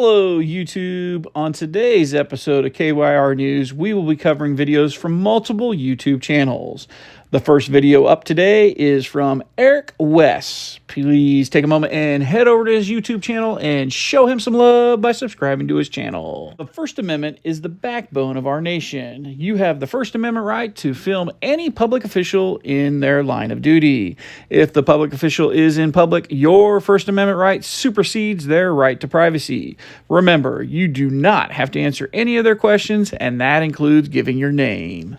Hello, YouTube. On today's episode of KYR News, we will be covering videos from multiple YouTube channels. The first video up today is from Eric West. Please take a moment and head over to his YouTube channel and show him some love by subscribing to his channel. The First Amendment is the backbone of our nation. You have the First Amendment right to film any public official in their line of duty. If the public official is in public, your First Amendment right supersedes their right to privacy. Remember, you do not have to answer any of their questions, and that includes giving your name.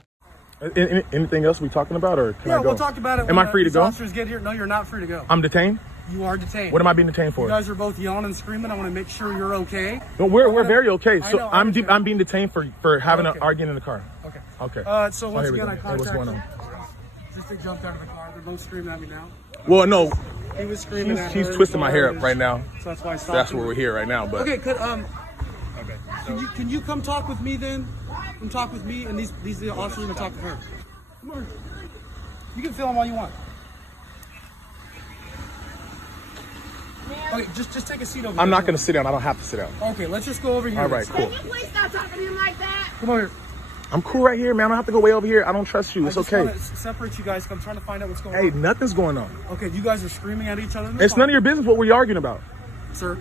Anything else we talking about, or can I go? We'll talk about it. Am I free to go? Officers get here. No, you're not free to go. I'm detained? You are detained. What am I being detained for? You guys are both yelling and screaming. I want to make sure you're okay. No, we're very okay. So know, I'm being detained for having an argument in the car. Okay. Okay. So once again, I Hey, what's going on? Just they jumped out of the car. They're both screaming at me now. Well, no, He was screaming at her. he's twisting my hair up right now. So that's why I stopped. That's where we're here right now. But Okay, can you come talk with me then? Come talk with me, and these officers are gonna talk to her. Come over. You can film all you want. Okay, just take a seat over here. I'm not gonna sit down. I don't have to sit down. Okay, let's just go over here. All right, cool. Can you please stop talking to him like that? Come over here. I'm cool right here, man. I don't have to go way over here. I don't trust you. It's I just okay. want to separate you guys. 'Cause I'm trying to find out what's going Hey, on. nothing's going on. Okay, you guys are screaming at each other. It's none of your business what we're arguing about. Sir,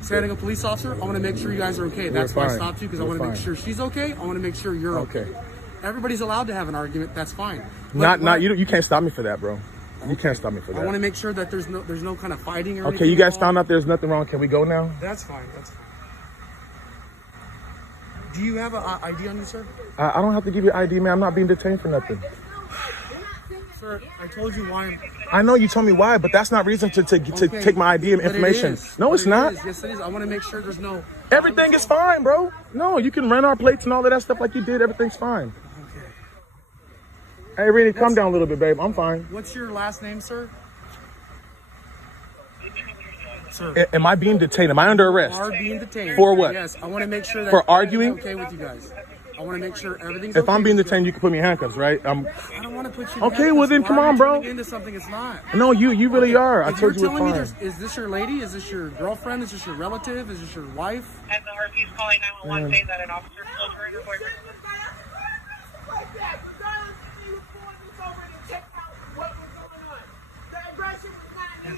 standing a police officer, I want to make sure you guys are okay. That's why I fine. stopped you, because I We're want to make fine. sure she's okay. I want to make sure you're okay. Everybody's allowed to have an argument. That's fine. Not you. You can't stop me for that, bro. You can't stop me for I want to that. make sure that there's no kind of fighting or Okay, anything you guys involved. found out there's nothing wrong. Can we go now? That's fine. Do you have an ID on you, sir? I don't have to give you ID, man. I'm not being detained for nothing. Sir, I told you why. I know you told me why, but that's not reason to Okay, take my ID and but it information. is. No, But it's it not. is. Yes, it is. I want to make sure there's no... Everything is fine, bro. No, you can run our plates and all of that stuff like you did. Everything's fine. Okay. Hey, Rini, calm down a little bit, babe. I'm fine. What's your last name, sir? Sir. Am I being detained? Am I under arrest? You are being detained. For what? Yes, I want to make sure that For arguing? everything's okay with you guys. I want to make sure everything's If okay I'm being with you detained, you can put me in handcuffs, right? guys. I don't want to put you in Okay, handcuffs. well then, Why come are you on, bro. turning into something it's not. No, you really are. I If told you're you we're telling me fine. is this your lady? Is this your girlfriend? Is this your relative? Is this your wife? And the RP is calling 911 saying that an officer killed her and her boyfriend.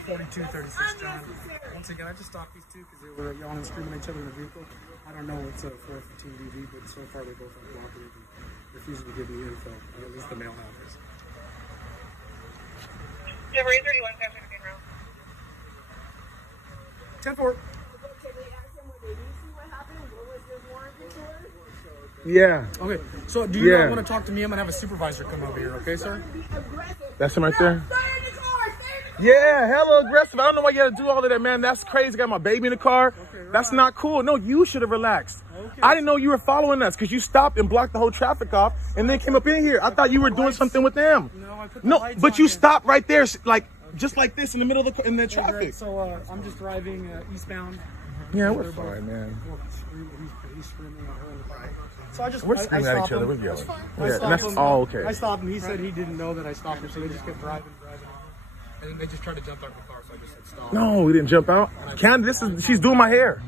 4236 John. Once again, I just stopped these two because they were yelling and screaming at each other in the vehicle. I don't know what's a 415 DV, but so far they both are cooperative and refusing to give me info, or at least the male half is. Yeah, Razor 31 captured the round. 10-4. Yeah, Okay, so do you Yeah. not want to talk to me? I'm going to have a supervisor come over here, okay, sir? that's him right there. Yeah, hella aggressive. I don't know why you gotta do all of that, man. That's crazy. Got my baby in the car. That's not cool. No, you should have relaxed. I didn't know you were following us because you stopped and blocked the whole traffic off and then came up in here. I thought you were doing something with them. No, I put the No, lights but on you here. stopped right there, like just like this in the middle of the traffic. So I'm just driving eastbound. Yeah, we're fine, man. He's screaming at her in the car. So I just We're screaming at each stopped other. him. We're yelling. I Yeah, stopped and that's him. all okay. I stopped him. He said he didn't know that I stopped him, so they just kept driving. And then they just tried to jump out the car, so I just said stop. No, we didn't jump out. She's doing my hair.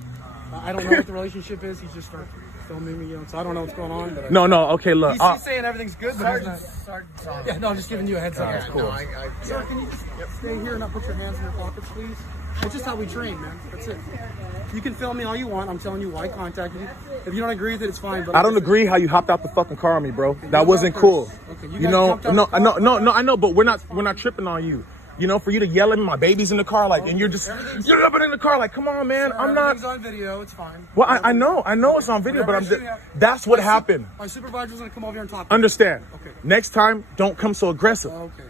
I don't know what the relationship is. He just started filming me, so I don't know what's going on. But No, okay, look. he's saying everything's good, but he's not. Yeah, no, I'm just giving you a heads up. Alright, cool. Sir, can you just stay here and not put your hands in your pockets, please? It's just how we train, man. That's it. You can film me all you want. I'm telling you why I contacted you. If you don't agree with it, it's fine. But I don't agree how you hopped out the fucking car on me, bro. That wasn't cool. Okay, You guys know, jumped out no, the car. no, I know, but we're not tripping on you. You know, for you to yell at me, my baby's in the car, like, and you're up in the car, like, come on, man, I'm not. Everything's on video. It's fine. Well, I know it's on video, but that's what happened. My supervisor's gonna come over here and talk. Understand? Okay. Next time, don't come so aggressive, Okay.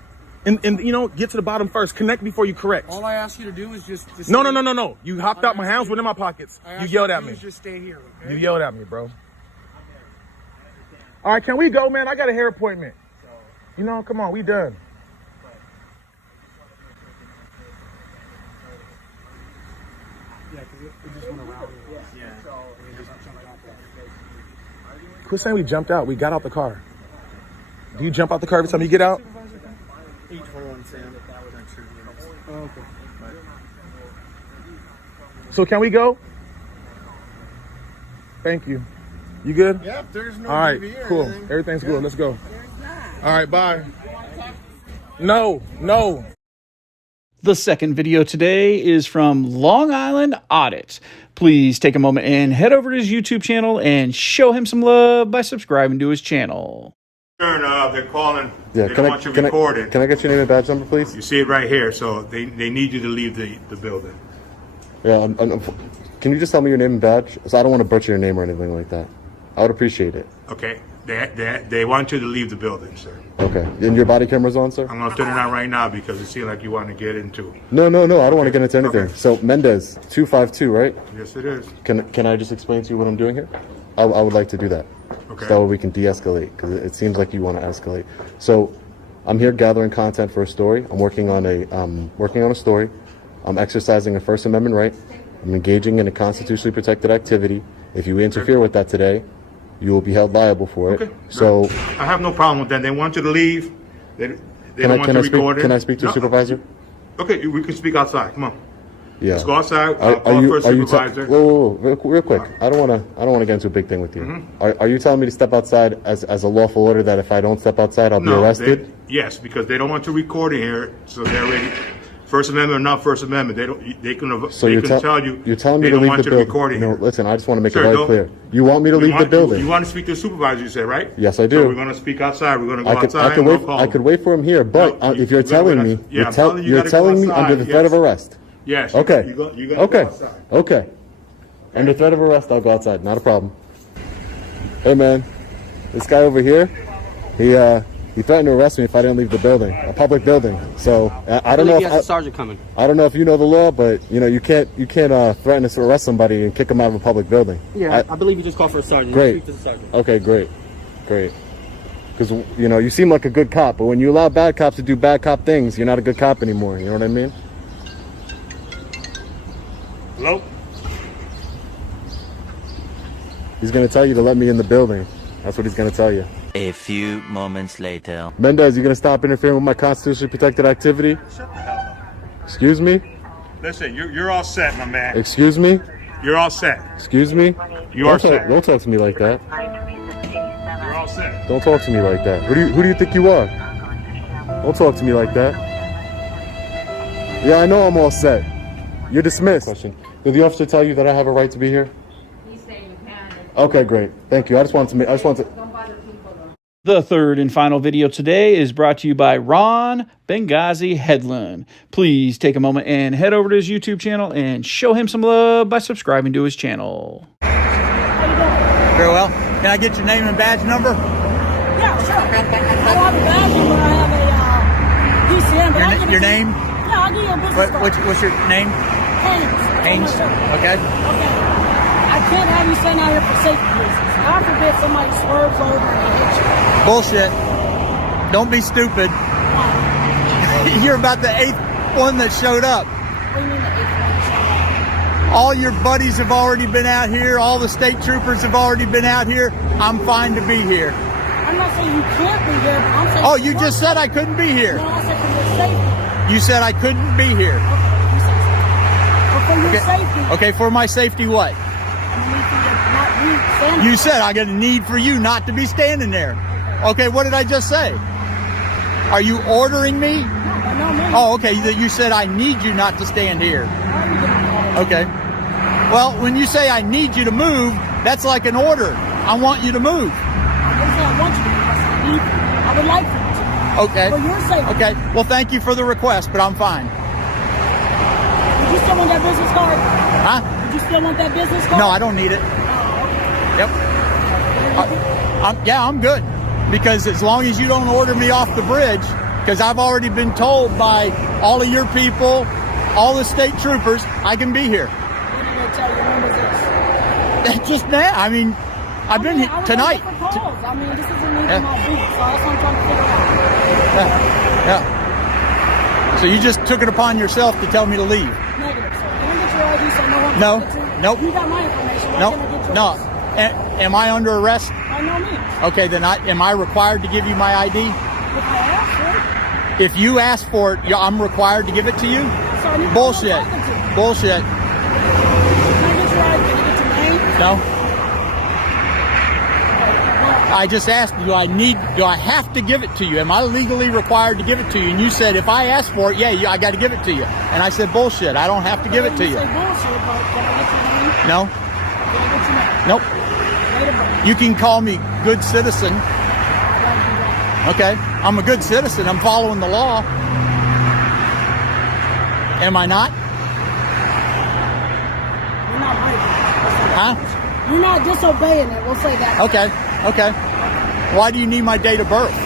and you know, get to the bottom first. Connect before you correct. All I ask you to do is just No. You hopped out, my hands were in my pockets. You yelled at me. Just stay here. Okay? You yelled at me, bro. All right, can we go, man? I got a hair appointment. You know, come on, we done. Yeah, because it just went around. Yeah. And it just jumped out there. Quit saying we jumped out. We got out the car. Do you jump out the car every time you get out? 821 Sam. So can we go? Thank you. You good? Yep, there's no All right, DV or cool. anything. Everything's good. Let's go. There's not. All right, bye. No. The second video today is from Long Island Audit. Please take a moment and head over to his YouTube channel and show him some love by subscribing to his channel. They're calling. Yeah, They don't want you recorded. Can I get your name and badge number, please? You see it right here, so they need you to leave the building. Yeah, can you just tell me your name and badge? So I don't want to butcher your name or anything like that. I would appreciate it. Okay? They want you to leave the building, sir. Okay. And your body camera's on, sir? I'm going to turn it on right now because it seems like you want to get into. No. I don't want to get into anything. Okay. So, Mendez, 252, right? Yes, it is. Can I just explain to you what I'm doing here? I would like to do that. Okay. So that way we can de-escalate, because it seems like you want to escalate. So, I'm here gathering content for a story. I'm working on a story. I'm exercising a First Amendment right. I'm engaging in a constitutionally protected activity. If you interfere with that today, you will be held liable for it. Okay. So, I have no problem with that. They want you to leave. They don't want you recorded. Can I speak to a supervisor? Okay, we can speak outside. Come on. Yeah. Let's go outside. I'll call for a supervisor. Whoa, real quick. I don't want to get into a big thing with you. Mm-hmm. Are you telling me to step outside as a lawful order, that if I don't step outside, I'll be arrested? Yes, because they don't want you recording here, so they're ready. First Amendment or not First Amendment, they can tell you. You're telling me they to don't leave want the you to building. record it No, here. listen. I just want to make Sir, it very don't- clear. You want me to leave the building? You want to speak to the supervisor, you said, right? Yes, I do. So we're going to speak outside. We're going to go outside. I could wait for him here, but No, if you're you gotta telling wait me, outside. Yeah, I'm telling you, you're gotta go telling me outside, under the threat of yes. arrest. Yes. Okay. You gotta go Okay. outside. Okay. Under threat of arrest, I'll go outside. Not a problem. Hey, man, this guy over here, he threatened to arrest me if I didn't leave the building, a public building. So I don't know if a sergeant coming. I don't know if you know the law, but you can't threaten to arrest somebody and kick them out of a public building. Yeah, I believe you just called for a sergeant. Great. Speak to the sergeant. Okay, great. Because you seem like a good cop, but when you allow bad cops to do bad cop things, you're not a good cop anymore. You know what I mean? Hello? He's gonna tell you to let me in the building. That's what he's gonna tell you. A few moments later. Mendez, you gonna stop interfering with my constitutionally protected activity? Shut the hell up. Excuse me? Listen, you're all set, my man. Excuse me? You're all set. Excuse me? You are set. Don't talk to me like that. You're all set. Don't talk to me like that. Who do you think you are? Don't talk to me like that. Yeah, I know I'm all set. You're dismissed. Question. Did the officer tell you that I have a right to be here? He's saying you can. Okay, great. Thank you. I just wanted to. Don't bother people though. The third and final video today is brought to you by Ron Benghazi Headland. Please take a moment and head over to his YouTube channel and show him some love by subscribing to his channel. Very well. Can I get your name and badge number? Yeah, sure. I don't have a badge, but I have a PCM. But Your name? Yeah, I'll give you a business card. What's your name? Haynes. Okay. Okay. I can't have you sent out here for safety reasons. God forbid somebody swerves over and hits you. Bullshit. Don't be stupid. You're about the 8th one that showed up. What do you mean the 8th one showed up? All your buddies have already been out here. All the state troopers have already been out here. I'm fine to be here. I'm not saying you can't be here, but I'm saying... Oh, you just said I couldn't be here. No, I said for your safety. You said I couldn't be here. Okay, you said so. But for your safety... Okay, for my safety what? You said I got a need for you not to be standing there. Okay, what did I just say? Are you ordering me? No. Oh, okay, you said I need you not to stand here. Okay. Well, when you say I need you to move, that's like an order. I want you to move. I didn't say I want you to move. I said I need you. I would like for you to. Okay. For your safety. Okay. Well, thank you for the request, but I'm fine. Did you still want that business card? Huh? Did you still want that business card? No, I don't need it. Yep. I'm good. Because as long as you don't order me off the bridge, because I've already been told by all of your people, all the state troopers, I can be here. When did they tell you? When was this? Just now. I mean, I've been here tonight. I mean, this isn't even my beat, so that's what I'm trying to figure out. Yeah. So you just took it upon yourself to tell me to leave? Negative, sir. Can I get your ID so no one No. can get you? Nope. You got my information. Why Nope. can't I get yours? No. Am I under arrest? By no means. Okay, then am I required to give you my ID? If I ask for it. If you ask for it, I'm required to give it to you? So I need to know Bullshit. who I'm talking to. Bullshit. Can I get your ID? Can I get your name? No. I just asked, do I have to give it to you? Am I legally required to give it to you? And you said, if I ask for it, yeah, I got to give it to you. And I said, bullshit, I don't have to give it to you. Say bullshit, but can I get your name? No. Can I get your name? Nope. Date of birth. You can call me good citizen. Okay, I'm a good citizen. I'm following the law. Am I not? You're not breaking it. Huh? You're not disobeying it. We'll say that. Okay. Why do you need my date of birth? So I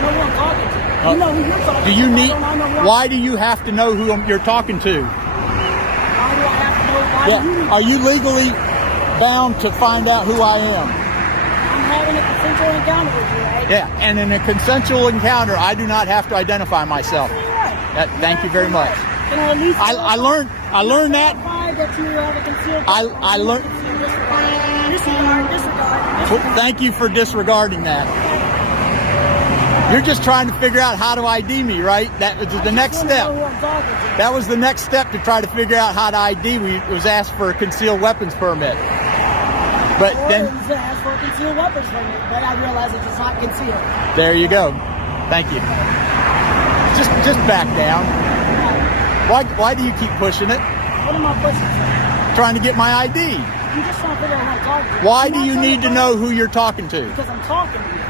know who I'm talking to. You know who you're talking to. Do you need? I know who Why do you have to know who you're talking to? Why do I have to know? Why do you? Are you legally bound to find out who I am? I'm having a consensual encounter with you, right? Yeah, and in a consensual encounter, I do not have to identify myself. Thank you very much. Can I at least? I learned that. That you have a concealed. I learned. Disregard. Thank you for disregarding that. You're just trying to figure out how to ID me, right? That was the next step. That was the next step to try to figure out how to ID me. It was asked for a concealed weapons permit. But then asked for a concealed weapons permit, but I realized it's not concealed. There you go. Thank you. Just back down. Why do you keep pushing it? What am I pushing? Trying to get my ID. I'm just trying to figure out who I'm talking to. Why do you need to know who you're talking to? Because I'm talking to you.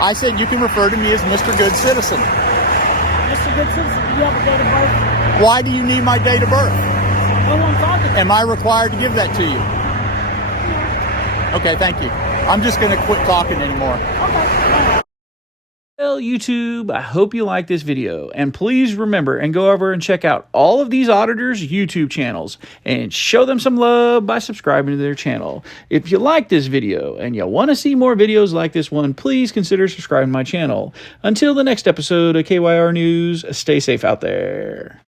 I said you can refer to me as Mr. Good Citizen. Mr. Good Citizen, do you have a date of birth? Why do you need my date of birth? No one talking to. Am I required to give that to you? Okay, thank you. I'm just going to quit talking anymore. Okay. Well, YouTube, I hope you liked this video, and please remember and go over and check out all of these auditors' YouTube channels and show them some love by subscribing to their channel. If you like this video and you want to see more videos like this one, please consider subscribing to my channel. Until the next episode of KYR News, stay safe out there.